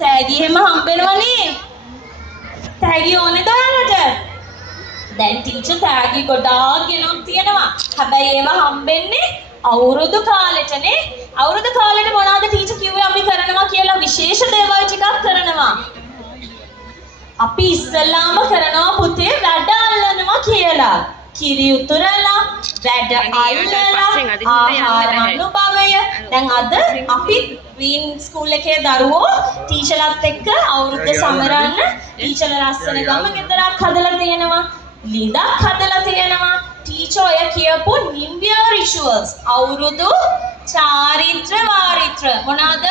තෑගි එහෙම හම්බෙනවනේ. තෑගි ඕනේද ඔයාලට? දැන් ටීචර් තෑගි ගොඩාක් ගෙනත් තියෙනවා. හැබැයි ඒවා හම්බෙන්නේ අවුරුදු කාලෙටනේ. අවුරුදු කාලෙට මොනවද ටීචර් කිව්වේ අපි කරනවා කියලා? විශේෂ දේවල් ටිකක් කරනවා. අපි ඉස්සෙල්ලාම කරනවා පුතේ වැඩ අල්ලනවා කියලා. කිරි උතුරලා, වැඩ අල්ලලා, ආහාර අනුභවය. දැන් අද අපි ග්‍රීන් ස්කූල් එකේ දරුවෝ ටීචර්ලත් එක්ක අවුරුද්ද සමරන්න ටීචර්ල ලස්සන ගම ගෙදරක් හදලා තියෙනවා. ලිඳක් හදලා තියෙනවා. ටීචර් ඔය කියපු New Year rituals අවුරුදු චාරිත්‍ර වාරිත්‍ර මොනවාද?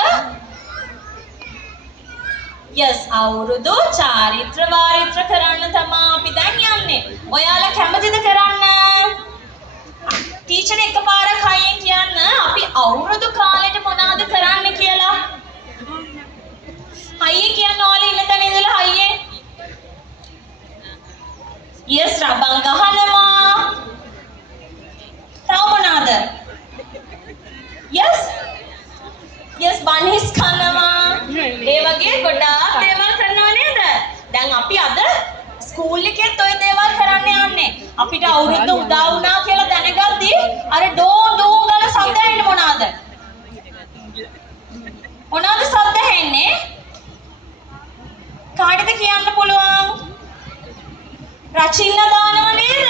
yes අවුරුදු චාරිත්‍ර වාරිත්‍ර කරන්න තමයි අපි දැන් යන්නේ. ඔයාලා කැමතිද කරන්න? ටීචර් එකපාරක් හයියෙන් කියන්න අපි අවුරුදු කාලෙට මොනවද කරන්න කියලා. හයියෙන් කියන්න ඕනේ ඉන්න තැන ඉඳලා හයියෙන්. yes රබන් ගහනවා. තව මොනවද? yes yes බන්හිස් කනවා. ඒ වගේ ගොඩාක් දේවල් කරනවා නේද? දැන් අපි අද ස්කූල් එකෙත් ඔය දේවල් කරන්න යන්නේ. අපිට අවුරුද්ද උදා වුණා කියලා දැනගද්දී අර ඩෝ ඩෝ ගාලා සද්ද ඇහෙන්නේ මොනවාද? මොනවාද සද්ද ඇහෙන්නේ? කාටද කියන්න පුළුවන්? රචින්න දානව නේද?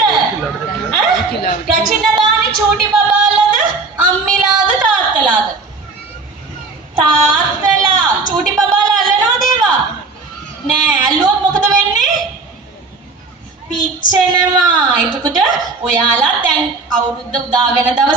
රචින්න දාන්නේ චූටි බබාලාද අම්මිලාද තාත්තලාද? තාත්තලා. චූටි බබාලා අල්ලනවද ඒවා? නෑ ඇල්ලුවොත් මොකද වෙන්නේ? පිච්චෙනවා. එතකොට ඔයාලා දැන් අවුරුද්ද උදා වෙන දවස්